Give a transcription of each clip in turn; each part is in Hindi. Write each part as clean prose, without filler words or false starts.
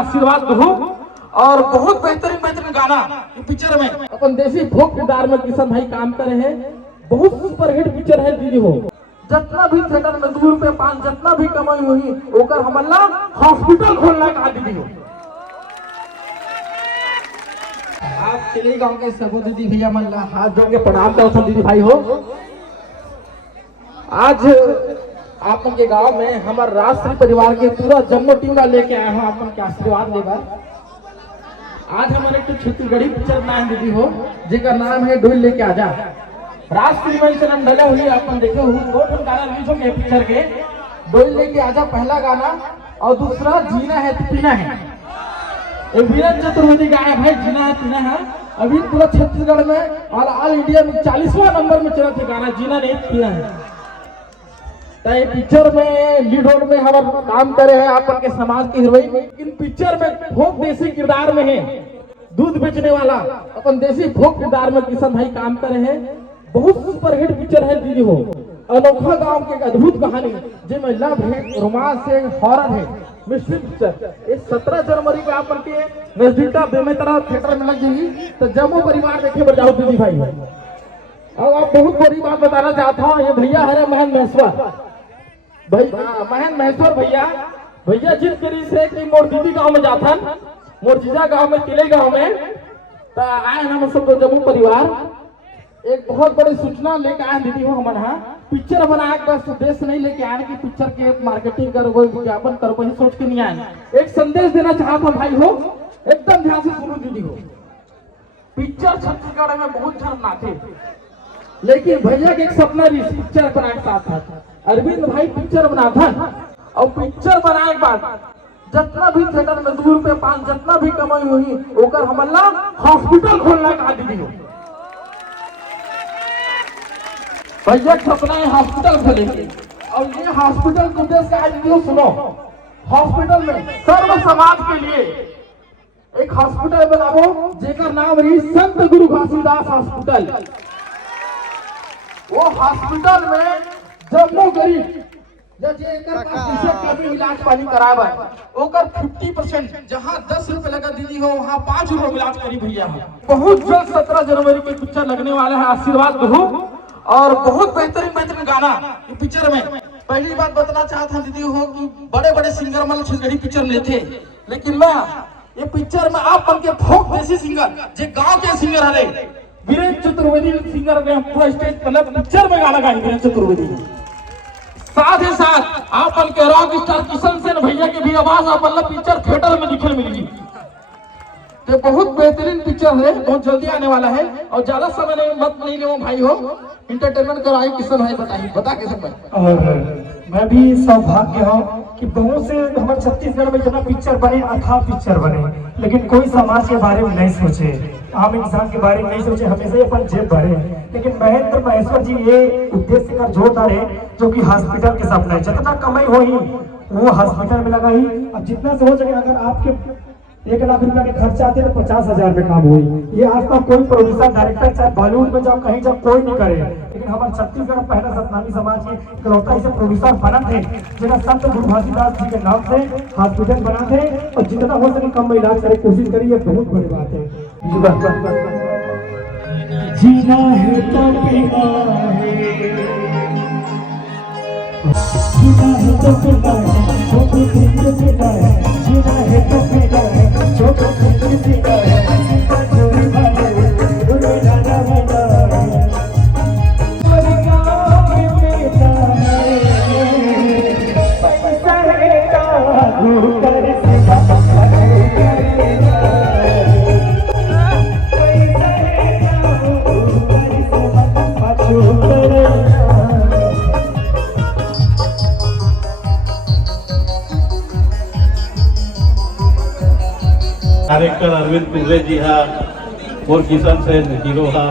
आशीर्वाद दो। और बहुत बेहतरीन बेहतरीन गाना पिक्चर में अपन देसी फोक किरदार में किशन भाई काम करे हैं। बहुत सुपरहिट पिक्चर है दीदी हो। जितना भी थिएटर में 2 रुपए 5 जितना भी कमाई हुई ओकर हमला हॉस्पिटल खोलना का दीदी हो। आप चले गांव के सब दीदी भैया मन हाथ जोड़ के प्रणाम करो दीदी भाई हो। आज आप के गांव में हमारे राष्ट्रीय परिवार के पूरा जम्मू टीम ला लेके आए हैं आप के आशीर्वाद लेकर। आज हमारे एक छत्तीसगढ़ी पिक्चर बनाए दीदी हो जिसका नाम है डोल लेके आजा। राष्ट्रीय मंच नाम डला हुई अपन देखे हो 2 गाना रिलीज हो गए पिक्चर के। डोल लेके आजा पहला गाना और दूसरा जीना है तो पीना है। वीरेंद्र चतुर्वेदी गाया भाई जीना है पीना है। अभी पूरा छत्तीसगढ़ में और ऑल इंडिया में 40वां नंबर में चला था गाना जीना नहीं पीना है। तो ये पिक्चर में लीड रोल में हम काम करे हैं अपन के समाज की हीरोइन। इन पिक्चर में फोक देसी किरदार में है दूध बेचने वाला अपन देसी फोक किरदार में किशन भाई काम करे हैं। बहुत सुपरहिट पिक्चर है दीदी हो। अनोखा गांव की एक अद्भुत कहानी जिसमें लव है रोमांस है हॉरर है मिस्ट्री पिक्चर। इस 17 जनवरी को आप के नजदीका बेमेतरा थिएटर में लग जाएगी तो जम्मू परिवार देखे पर जाओ दीदी भाई। और आप बहुत बड़ी बात बताना चाहता हूँ ये भैया हरे महन महेश्वर महन महेश्वर भैया जिस करी से कि मोर दीदी गांव में जाथन मोर जीजा गांव में किले गांव में तो आए हम सब जम्मू परिवार एक बहुत बड़ी सूचना लेके आए दीदी हो। हमारे यहाँ पिक्चर बनाए बस उद्देश्य नहीं लेके आए कि पिक्चर के मार्केटिंग करो विज्ञापन करो वही सोच के नहीं आए। एक संदेश देना चाहता हूँ भाई हो एकदम ध्यान से सुनो दीदी हो। पिक्चर छत्तीसगढ़ में बहुत जन नाचे लेकिन भैया के एक सपना पिक्चर बनाए के साथ था। अरविंद भाई पिक्चर बनाता और पिक्चर बनाए के बाद जितना भी थिएटर में 2 रुपए 5 जितना भी कमाई हुई ओकर हमला हॉस्पिटल खोलना का दीदी हो। भैया सपना है हॉस्पिटल खोलेंगे और ये हॉस्पिटल के उद्देश्य आज दीदी हो सुनो। हॉस्पिटल में सर्व समाज के लिए एक हॉस्पिटल बनाओ जेकर नाम रही संत गुरु घासीदास हॉस्पिटल। वो हॉस्पिटल में जम्मू गरीब इलाज पानी करावा ओकर 50% जहाँ 10 रुपए लगा दीदी हो वहाँ 5 रुपए इलाज करी भैया। बहुत जल्द 17 जनवरी की पिक्चर लगने वाला है आशीर्वाद दो। और बहुत बेहतरीन बेहतरीन गाना पिक्चर में। पहली बात बताना चाहता दीदी हो कि बड़े बड़े सिंगर मतलब छत्तीसगढ़ी पिक्चर में थे लेकिन मैं ये पिक्चर में आप के फोक देसी सिंगर जो गाँव के सिंगर है वीरेंद्र चतुर्वेदी सिंगर ने पूरा स्टेज मतलब पिक्चर में गाना गाई वीरेंद्र चतुर्वेदी। साथ ही साथ आप के रॉक स्टार किशन सेन भैया की भी आवाज आप पिक्चर थिएटर में दिखने मिलेगी। तो बहुत बेहतरीन पिक्चर है बहुत जल्दी आने वाला है और ज्यादा समय मत नहीं लो भाई हो इंटरटेनमेंट कराए किशन भाई बताइए बता कैसे भाई। और मैं भी सौभाग्य हूँ कि बहुत से हमारे छत्तीसगढ़ में जितना पिक्चर बने अथाह पिक्चर बने लेकिन कोई समाज के बारे में नहीं सोचे आम इंसान के बारे में नहीं सोचे हमेशा ये अपन जेब भरे। लेकिन महेंद्र महेश्वर जी ये उद्देश्य का जोरदार है जो कि हॉस्पिटल के सपना है जितना कमाई हो ही वो हॉस्पिटल में लगा ही। अब जितना से हो सके अगर आपके 1 लाख रुपया के खर्चा आते तो 50,000 रुपये काम हुई। ये आज तक कोई प्रोड्यूसर डायरेक्टर चाहे बॉलीवुड में जाओ कहीं जाओ कोई नहीं करे। लेकिन हमारे छत्तीसगढ़ पहला सतनामी समाज के इकलौता ऐसे प्रोड्यूसर बना थे जिन्हें संत गुरु घासीदास जी के नाम से हॉस्पिटल बना थे और जितना हो सके कम में इलाज करे कोशिश करिए बहुत बड़ी बात है। जीना है तो पीना है जीना है तो पीना है जो कुछ सीखा है जीना है तो पीना है जो कुछ सीखा है चोरी वाले बुरे दादा वाला मेरे गाँव में बेटा है पैसा है काबू कर सीखा डायरेक्टर अरविंद पिल्ले जी हा और किशन सेन हीरो हा।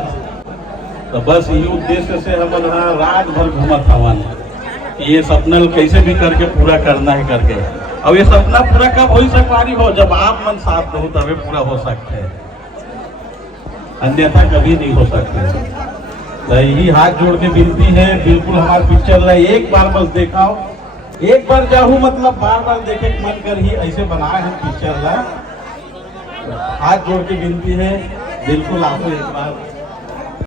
तो बस ये उद्देश्य से हम रात भर घूमत हवन ये सपना कैसे भी करके पूरा करना है करके। अब ये सपना पूरा कब हो सकवारी हो जब आप मन साथ दो तभी पूरा हो सकते हैं अन्यथा कभी नहीं हो सकते। तो यही हाथ जोड़ के विनती है बिल्कुल हमारे पिक्चर ला एक बार बस देखाओ एक बार जाहू मतलब बार बार देखे के मन कर ही ऐसे बनाए हैं पिक्चर ला। हाथ जोड़ के विनती है बिल्कुल आपको एक बार